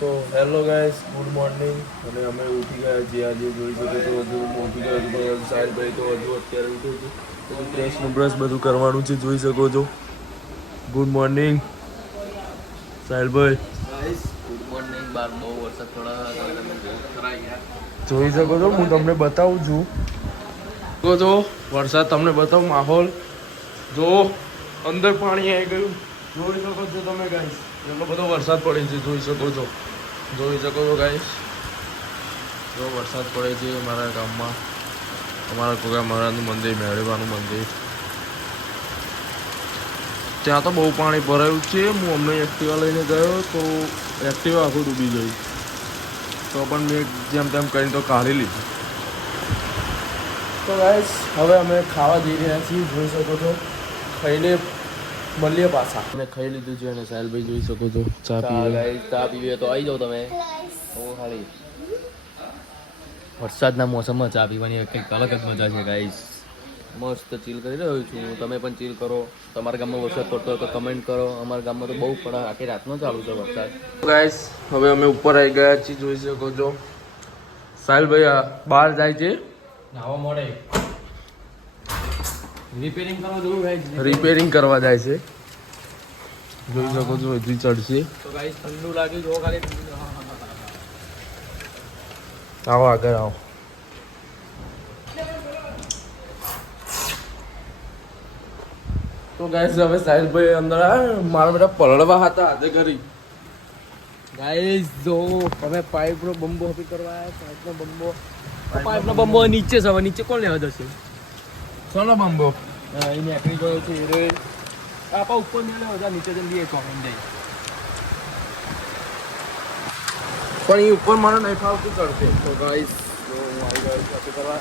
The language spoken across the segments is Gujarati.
તો હેલો ગાઈસ, ગુડ મોર્નિંગ. અને અમે ઉઠી ગયા છીએ. આજે જોઈ શકો તો હજુ ઉઠી ગયા છું, પણ સાહેબભાઈ તો હજુ અત્યારે ઉઠ્યો છું. તો બ્રશ બ્રશ બધું કરવાનું છે, જોઈ શકો છો. ગુડ મોર્નિંગ સાહેબભાઈ. Guys good morning. બાર બહુ વરસાદ થોડા જોઈ શકો છો, હું તમને બતાવું છું. જો જો વરસાદ તમને બતાવું, માહોલ જો અંદર પાણી આવી ગયું. જોઈ શકો છો તમે ગાઈસ, એટલો બધો વરસાદ પડે છે. જોઈ શકો છો ગાઈસ. જો વરસાદ પડે છે મારા ગામમાં. અમારા ગોગા મહારાજનું મંદિર, મેળીબાનું મંદિર, ત્યાં તો બહુ પાણી ભરાયું છે. હું અમને એક્ટિવા લઈને ગયો તો એક્ટિવા આખું ડૂબી ગઈ. તો પણ મેં જેમ તેમ કરીને તો કાઢી લીધું. તો ગાઈસ હવે અમે ખાવા જઈ રહ્યા છીએ. જોઈ શકો છો, ખાઈને મળીએ પાછા. અમે ખાઈ લીધું છે અને સાહેલભાઈ જોઈ શકો છો ચા પીએ. ગાઈસ ચા પીવે તો આવી જાઓ તમે. ઓ ખાલી વરસાદના મોસમમાં ચા પીવાની કંઈક અલગ જ મજા છે ગાઈસ. મસ્ત ચીલ કરી રહ્યો છું. તમે પણ ચીલ કરો. તમારા ગામમાં વરસાદ પડતો હોય તો કમેન્ટ કરો. અમારા ગામમાં તો બહુ પડે, આખી રાતનો ચાલુ છે વરસાદ. ગાઈસ હવે અમે ઉપર આવી ગયા છીએ. જોઈ શકો છો સાહેલભાઈ બહાર જાય છે નાવા મળે, રિપેરિંગ કરવા જવું ગાઈસ. રિપેરિંગ કરવા જાય છે. જોઈ શકો છો હજી ચડશે. તો ગાઈસ ઠંડુ લાગ્યું જો ખાલી. આવો આગળ આવો. તો ગાઈસ હવે સાહેલભાઈ અંદર મારા બેટા પલળવા હતા હાથે કરી. ગાઈસ જો તમે પાઇપનો બંબો હપી કરવા આવ્યા. પાઇપનો બંબો નીચે છે. હવે નીચે કોણ લેવા જશે? ચલો બંબો. અહીં નીકળી ગયો છે હિરોઈન. આપા ઉપર નહીં લેવા, નીચે જઈને લઈએ ચોકન જઈ. પણ એ ઉપર મારે નહીં ફાવતું ચડશે. તો ગાઈસ જો હું આવી ગયો છું હપી કરવા.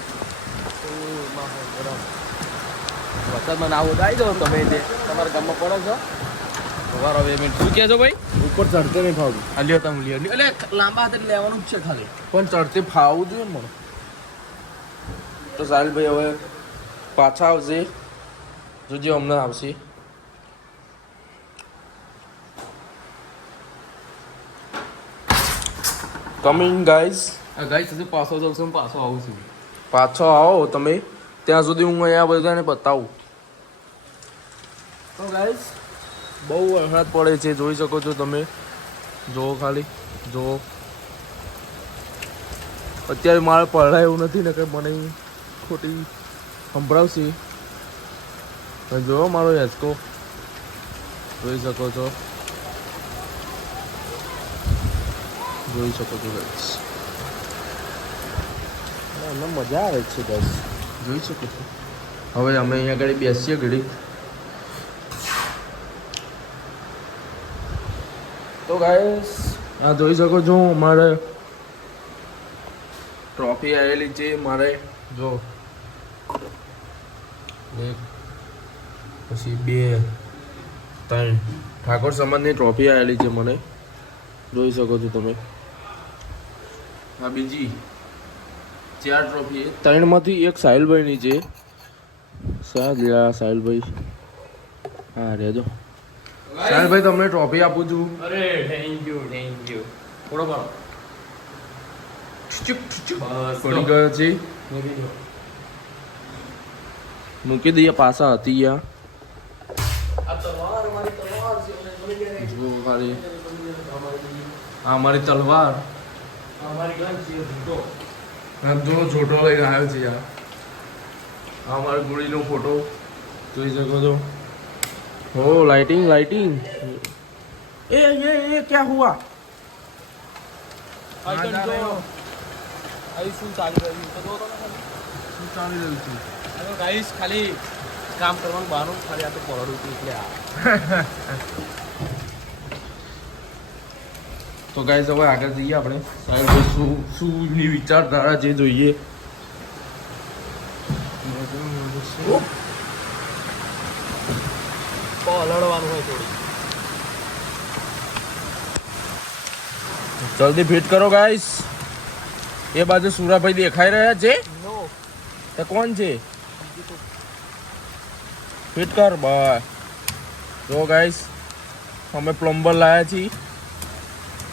વરસાદમાં ના આવો આવી જાઓ તમે. જે તમારા ગામમાં પડે છે સવારો 2 મિનિટ. શું કહે છો ભાઈ? ઉપર ચડતે નહીં ફાવતું. આ લ્યો તમે લ્યો. એટલે લાંબા હાથે લેવાનું જ છે ખાલી. પણ ચડતે ફાવવું જોઈએ ને મને. તો સાહેલભાઈ હવે પાછા આવશે. જોજે હમણાં આવશે. Coming guys. ગાઈસ હજી પાછો જાઉં છું, પાછો આવું છું. પાછો આવો તમે. ત્યાં સુધી હું અહીંયા બધાને બતાવું. તો ગાઈઝ બહુ વરસાદ પડે છે. જોઈ શકો છો તમે. જુઓ ખાલી જુઓ. અત્યારે મારે પડાય એવું નથી ને કે મને ખોટી સંભળાવશે. જુઓ મારો હેસકો જોઈ શકો છો. જોઈ શકો છો ગાઈસ. એમને મજા આવે છે ગાઈસ. જોઈ શકો છો. હવે અમે અહીંયા આગળ બેસીએ ઘડી. તો ગાઈસ આ જોઈ શકો છો અમારે ટ્રોફી આવેલી છે. મારે જો 1 પછી 2 3 ઠાકોર સમાજની ટ્રોફી આવેલી છે મને. જોઈ શકો છો તમે. આ બીજી 4 ટ્રોફી. 3માંથી એક સાહિલભાઈની છે. સાહિલભાઈ હા રેજો. સાહિલભાઈ તમને ટ્રોફી આપું છું. અરે થેન્ક યુ થોડો કરો. પડી ગયો છે. મૂકી દઈએ. પાછા હતી યા જુઓ ખાલી. આ મારી તલવાર. જો છોટો લઈને આવ્યો છે યાર. આ મારી ગોળીનો ફોટો જોઈ શકો છો. हो लाइटिंग लाइटिंग. ये क्या हुआ? શું ચાલી રહ્યું છે તો શું ચાલી રહ્યું છે? ગાઈસ ખાલી કામ કરવાનું બહારનું ખાલી આ તો પરડું હતું એટલે આ. તો ગાઈસ હવે આગળ જઈએ આપણે. સાહેબ શું વિચારધારા છે જોઈએ. લડવાનું હોય થોડું. જલ્દી ફિટ કરો ગાઈસ. એ બાજુ સુરાભાઈ દેખાઈ રહ્યા છે. નો તો કોણ છે? ફિટ કર બસ. જો ગાઈસ અમે પ્લમ્બર લાયા છીએ.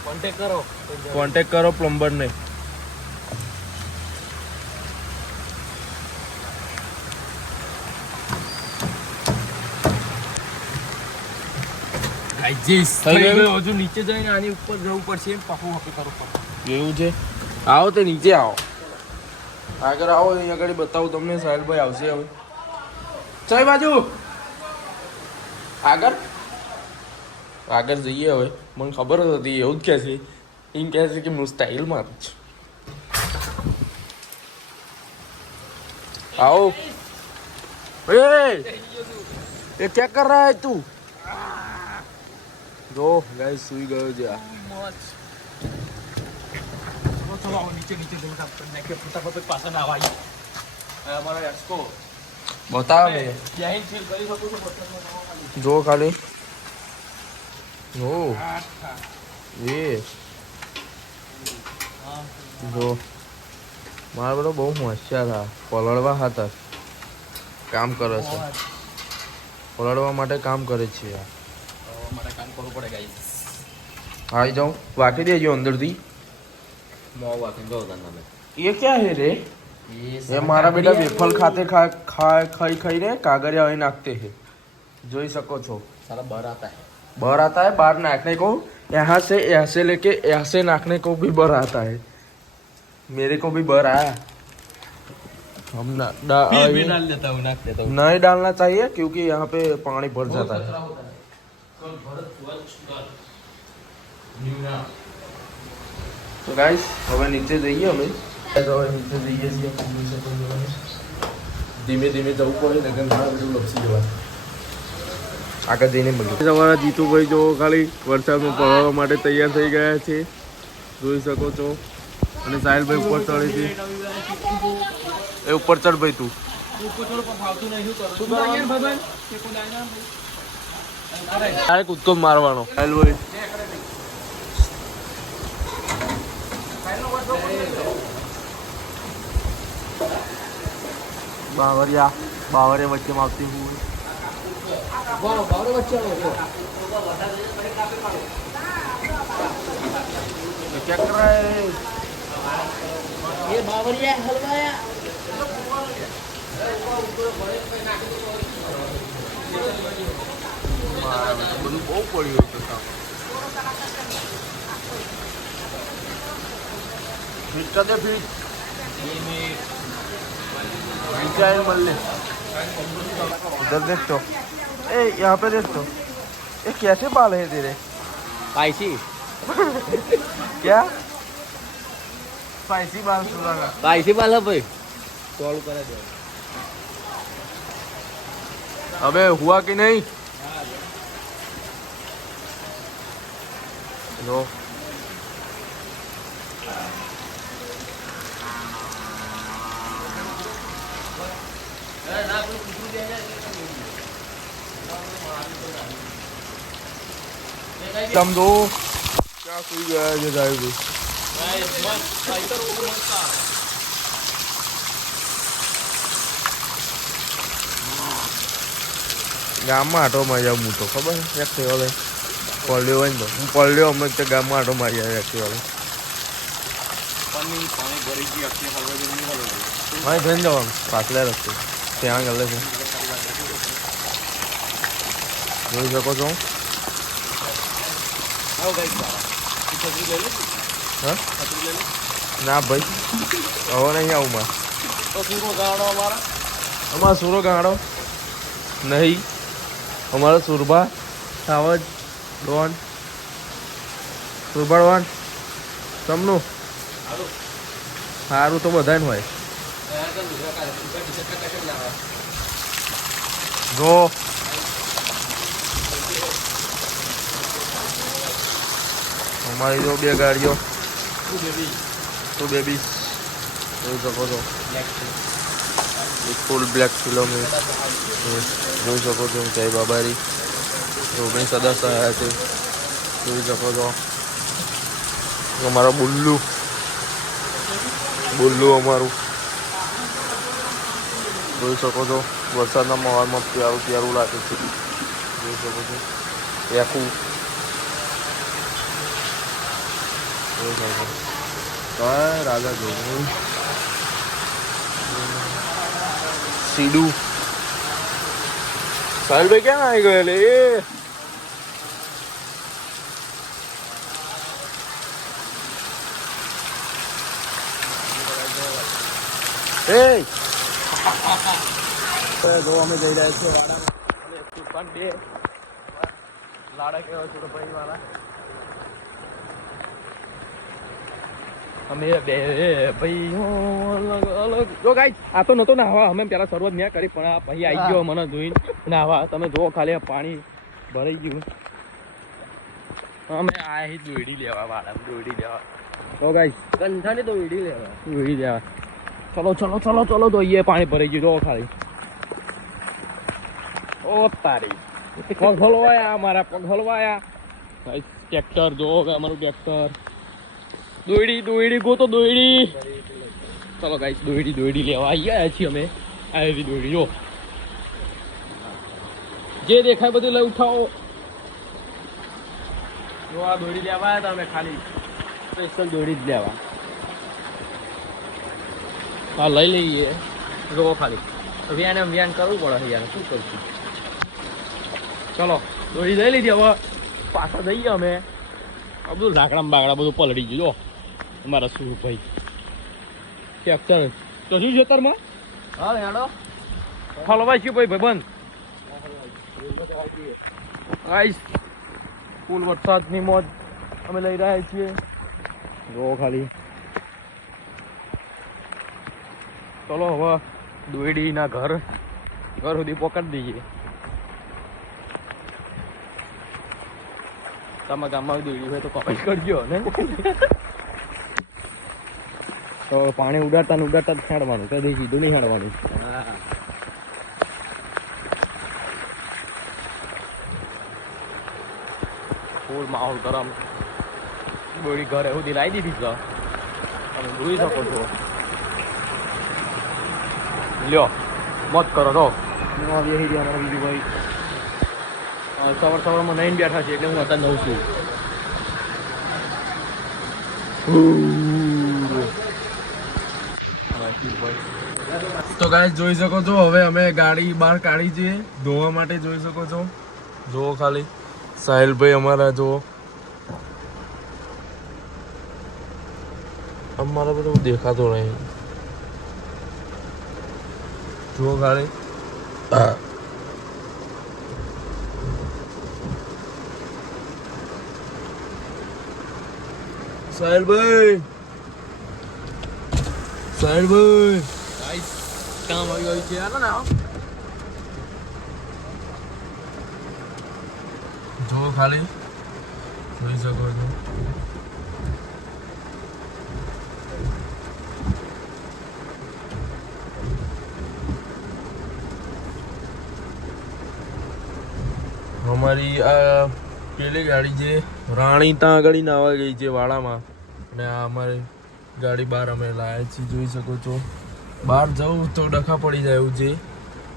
કોન્ટેક્ટ કરો પ્લમ્બરને. હજુ નીચે જઈને આની ઉપર જવું પડશે પાકું હકી કરવું પડશે. એવું છે. આવો તે નીચે આવો, આગળ આવો, અહીંયા આગળ બતાવું તમને. સાહેલભાઈ આવશે હવે. ચાલ બાજુ આગળ આગળ જઈએ હવે. મને ખબર જ હતી એવું જ કહે છે. એમ કહે છે કે હું સ્ટાઇલ મારું છું. आओ ये क्या कर रहा है तू? जो गाइस सुई गयो છે આ. બતાવ ને જો ખાલી ઓ એ જો મારા બધો બહુ હોશિયાર હા. પલળવા હતા કામ કરે છે, પલળવા માટે કામ કરે છે યાર. મારે કામ કરવું પડે ગાઈસ. આવી જાઉં, વાટી દેજો અંદરથી. મોં વાટીને ગયો તને તમે. ये क्या है रे? ये મારા બેટા વેફલ ખાતે ખાઈ ખાઈને કાગરિયા અહીં નાખते हैं. જોઈ શકો છો. साला बाहर आता है. बाहर आता है, बाहर नाखने को यहाँ से ऐसे लेके ऐसे नाखने को भी बाहर आता है. मेरे को भी बाहर आया. हम डाल देता हूँ, नाख देता हूँ. नहीं डालना चाहिए क्योंकि यहाँ पे पानी भर जाता है. तो गाइस હવે નીચે જઈએ અમે. નીચે જઈએ છીએ. ધીમે ધીમે જવું પડે ને, ઘણા બધું લપસી જવા. આગળ જઈને મળ્યું. તમારા જીતુભાઈ જો ખાલી વરસાદમાં પલળવા માટે તૈયાર થઈ ગયા છે, જોઈ શકો છો. અને સાહિલભાઈ ઉપર ચડે છે. એ ઉપર ચડ ભાઈ તું. આ કૂદકો મારવાનો. સાહિલભાઈ બાવરિયા વચ્ચે આવતી હું. क्या कर रहा है ये बावरिया हलवाया. બધું બહુ પડ્યું હતું. ફીટ कर दे फीट. इधर देख तो, ए यहाँ पे देख तो, ये कैसे बाल है तेरे? स्पाइसी. क्या स्पाइसी बाल सुना? स्पाइसी बाल है भाई. सॉल्व करा दे. अबे हुआ कि नहीं? लो तुम दो क्या सुई गया है गाइस. ગામમાં આટો મારી જાઉં હું તો. ખબર છે એક્ટિવા લઈ પડ્યો હોય ને તો હું પડ્યો અમે તે ગામમાં આટો મારી આવ્યો એક્ટિવા લઈ. હા જઈને જવાનું પાછલા રસ્તે ત્યાં ગલે છે. જોઈ શકો છો. હા ના ભાઈ હવે નહીં આવું મારે. અમારા સુરો ગાળો નહીં, અમારો સુરભા સાવજ ડોન સુરભા ડોન તમનું સારું તો બધાને હોય. જો અમારી જો બે ગાડીઓ તો બેબી જોઈ શકો છો. ફૂલ બ્લેક કિલોમીટર જોઈ શકો છો. જય બાબારી રોગણી સદસ્ય આવ્યા છે, જોઈ શકો છો. અમારો બુલ્લુ અમારું જોઈ શકો છો. વરસાદના માહોલમાં પ્યારું પ્યારું લાગે છે, જોઈ શકો છો. એકું રાજા જોડે સીડું સાહેલભાઈ ક્યાં આવી ગયો લે જો અમે જઈ રહ્યા છીએ વાડામાં બે લાડા કેવા છો ભાઈ વાળા અમે બે ભાઈ અલગ અલગ જો ગાઈસ આ તો નતો નાહવા અમે પેલા શરૂઆત ન્યા કરી પણ આ ભાઈ આવી ગયો મને જોઈને નાહવા તમે જો ખાલી પાણી ભરાઈ ગયું અમે આ દોડી લેવા વાળા દોડી લેવા તો ગાઈસ કંઠાને દોડી લેવા ચલો ચલો ચલો ચલો તો એ પાણી ભરાઈ ગયું જો ખાલી ઓ તારી પગ હલવાયા મારા પગ હલવાયા ટ્રેક્ટર જો અમારું ટ્રેક્ટર દોયડી ગો તો દોયડી ચલો ગાઈસ દોયડી લેવા આવ્યા છીએ અમે આવી દોયડી જો જે દેખાય બધું લઈ ઉઠાવો જો આ દોયડી લેવા આવ્યા હતા અમે ખાલી સ્પેશિયલ દોયડી જ લેવા હા લઈ લઈએ જો ખાલી વ્યાન કરવું પડે યાર શું કરશું ચલો દોયડી લઈ લીધી હવે પાછા જઈએ અમે આ બધું લાકડા બાકડા બધું પલળી ગયું જો અમારા શું ભાઈ ટ્રેક્ટર તો શું ખેતરમાં હા હેડો હલવાય છે ભાઈ બંધ આઈસ ફૂલ વરસાદની મોજ અમે લઈ રહ્યા છીએ જો ખાલી ચલો હવે દોયડીના ઘર સુધી પકડી દઈએ તમારા ગામમાં દોયડી હોય તો કમેન્ટ કરજો ને તો પાણી ઉડાડતા છાડવાનું કદી સીધું નહીં છાડવાનું ફૂલ માહોલ ગરમ દોયડી ઘરે સુધી લાવી દીધી છે તમે જોઈ શકો છો લ્યો મત કરો તો બેસી ગયા બીજું ભાઈ સવારમાં નહીં બેઠા છે એટલે હું અત્યારે નવ છું તો ગાઈસ જોઈ શકો છો હવે અમે ગાડી બહાર કાઢી છીએ ધોવા માટે જોઈ શકો છો જુઓ ખાલી સાહિલભાઈ અમારા જુઓ અમારા બધું દેખાતો નહીં જુઓ ખાલી સાહિલભાઈ ગાઈસ કામ આવી ગયું છે આનો ના જો ખાલી જોઈ શકો છો અમારી આ પેલી ગાડી છે રાણી ત્યાં આગળ નાવા ગઈ છે વાડામાં અને આ અમારી ગાડી બહાર અમે લાવ્યા છીએ જોઈ શકો છો બહાર જવું તો ડખા પડી જાય એવું છે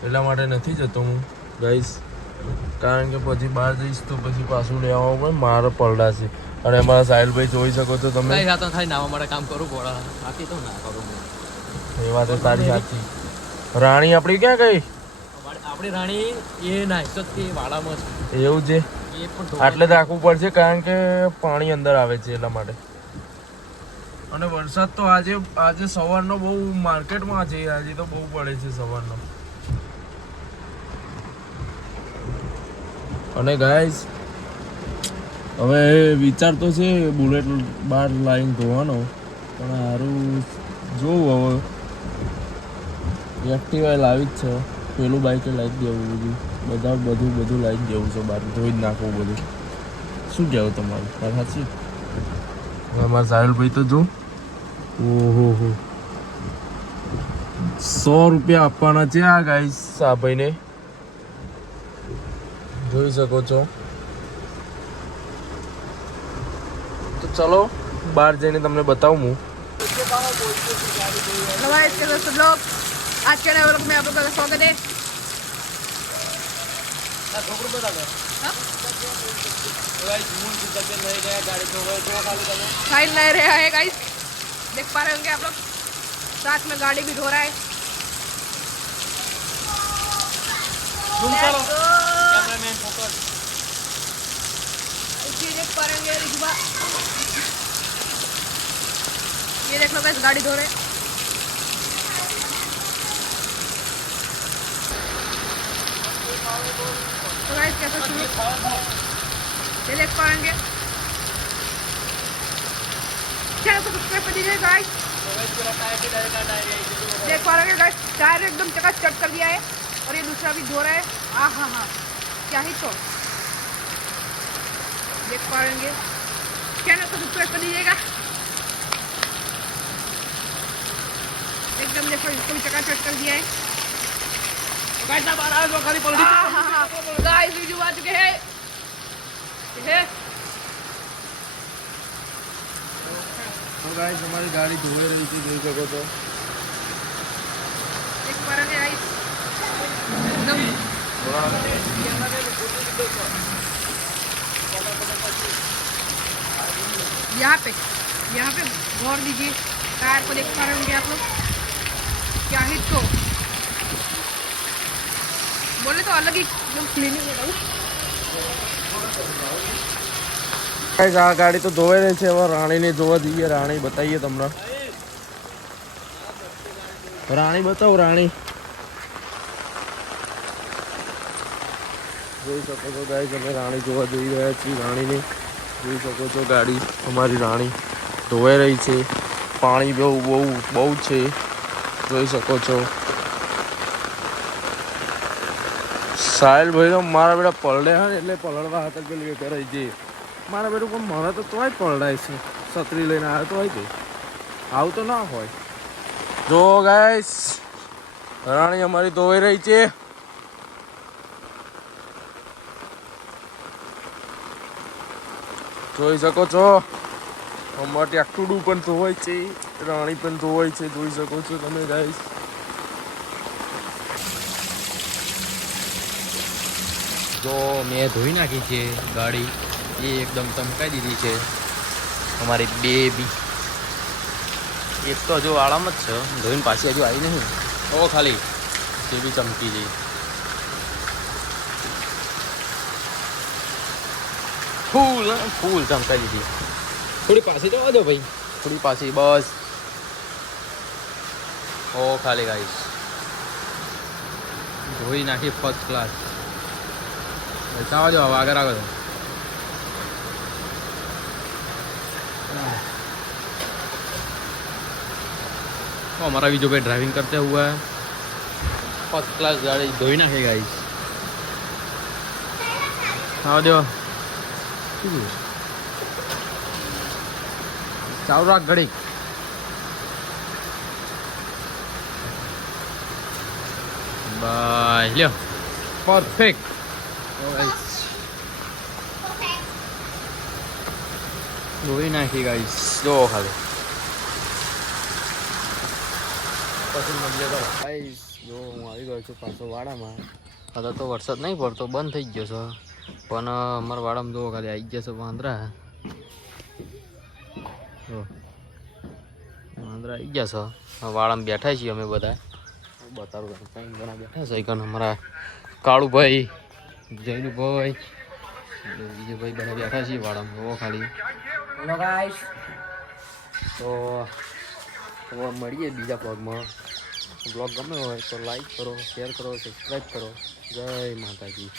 એટલા માટે નથી જતો હું ગાઈસ કારણ કે પછી બહાર જઈશ તો પછી પાછું લેવા પડે મારે પલડાશે અને અમારા સાહિલભાઈ જોઈ શકો છો તમે ખાલી નાવા માટે કામ કરવું પડે બાકી તો ના કરું એ વાત તારી સાચી રાણી આપણી ક્યાં ગઈ આપણી રાણી એ નાઈસો વાડામાં છે એવું છે આટલે જ રાખવું પડશે કારણ કે પાણી અંદર આવે છે એટલા માટે અને વરસાદ તો આજે સવારનો બહુ માર્કેટમાં છે આજે તો બહુ પડે છે સવારનો અને ગાઈસ હવે વિચાર તો છે બુલેટ બહાર લાવીને ધોવાનો પણ સારું જોવું હવે એક્ટિવા લાવી જ છે પેલું બાઈકે લાવી દેવું બધું લાવી દેવું છે બહાર ધોઈ જ નાખવું બધું શું કહેવું તમારું વાત સાચી અમારા સાહિલભાઈ તો જો ઓહો 100 રૂપિયા આપવાના છે આ ગાઈસ આ ભાઈને જોઈ શકો છો તો ચલો બહાર જઈને તમને बताऊं હું सब लोग आज के व्लॉग में आप लोगों का स्वागत है। साइड ले रहा है गाइस, देख पा रहे होंगे आप लोग, साथ में गाड़ी भी धो रहा है। ये देख पा रहे होंगे रिजुबा, ये देख लो गाइस गाड़ी धो रहे हैं। तो गाइस कैसा शुरू, ये देख पाएंगे, चैनल को सब्सक्राइब कर दीजिए गाइस। देख पा रहे हैं गाइस, टायर एकदम चकाचक कर दिया है और ये दूसरा भी धो रहा है। हाँ, क्या ही तो, देख पा रहे हैं, चैनल को सब्सक्राइब कर दीजिएगा। एकदम देखो इसको भी चकाचक कर दिया है। गाइस वीडियो आ चुके हैं। तो गाइस हमारी गाड़ी धो रही थी, देख सको तो देख पा रहे हैं गाइस, एकदम यहाँ पे गौर दीजिए, टायर को देख पा रहे होंगे आप लोग, क्या ही तो, बोले तो अलग ही एकदम क्लीनिंग है गाइस। आ गाड़ी तो धोए रही है, और रानी ने धोवा दी है। रानी बताइए તમને, રાણી બતાવો રાણી, જોઈ શકો છો ગાઈસ અમે રાણી જોવા જઈ રહ્યા છીએ। રાણીને જોઈ શકો છો, ગાડી અમારી રાણી ધોવાઈ રહી છે, પાણી બહુ છે, જોઈ શકો છો। સાહેલ ભાઈ તો મારા બેટા પલડે હા, એટલે પલળવા હતા પેલી કરે છે મારા બેટું, પણ મને તો તોય પલડાય છે, છત્રી લઈને આવ્યો તો હોય, આવું તો ના હોય। જો ગાઈસ રાણી અમારી ધોવાઈ રહી છે, જોઈ શકો છો। અમારે ટ્રેક્ટરડું પણ ધોવાય છે, રાણી પણ ધોવાય છે, જોઈ શકો છો તમે ગાઈસ। જો મેં ધોઈ નાખી છે ગાડી, એ એકદમ ચમકાઈ દીધી છે અમારી બેબી। એક તો હજુ આરામ જ છે, ધોઈને પાછી હજુ આવી નહીં, તો ખાલી એ બી ચમકી જઈ, ફૂલ ચમકાઈ દીધી। થોડી પાછી જવા દો ભાઈ, થોડી પાછી બસ, ઓ ખાલી ગાઈસ ધોઈ નાખી ફર્સ્ટ ક્લાસ। જવા દો, હવે આગળ આગળ तो हमारा भी जो भाई ड्राइविंग करते हुआ है फर्स्ट क्लास गाड़ी धोई ना है गाइस। हाँ दो चाव राख घड़ी बाय लो परफेक्ट धोई ना है गाइस। दो खाली गाइस जो હું આવી ગયો છું પાછો વાડામાં। અત્યારે તો વરસાદ નહીં પડતો, બંધ થઈ ગયો છે, પણ અમારા વાડામાં જો ખાલી આવી ગયા છે વાંદરા। વાંદરા આવી ગયા છે, વાડામાં બેઠા છીએ અમે બધા, બતાવું કંઈ ઘણા બેઠા છે, કારણ અમારા કાળુભાઈ, જૈનુભાઈ, વિજયભાઈ બધા બેઠા છીએ વાડામાં। જો ખાલી હેલો ગાઈસ, તો મળીએ બીજા બ્લોગમાં। બ્લોગ ગમે હોય તો લાઈક કરો, શેર કરો, સબસ્ક્રાઈબ કરો। જય માતાજી।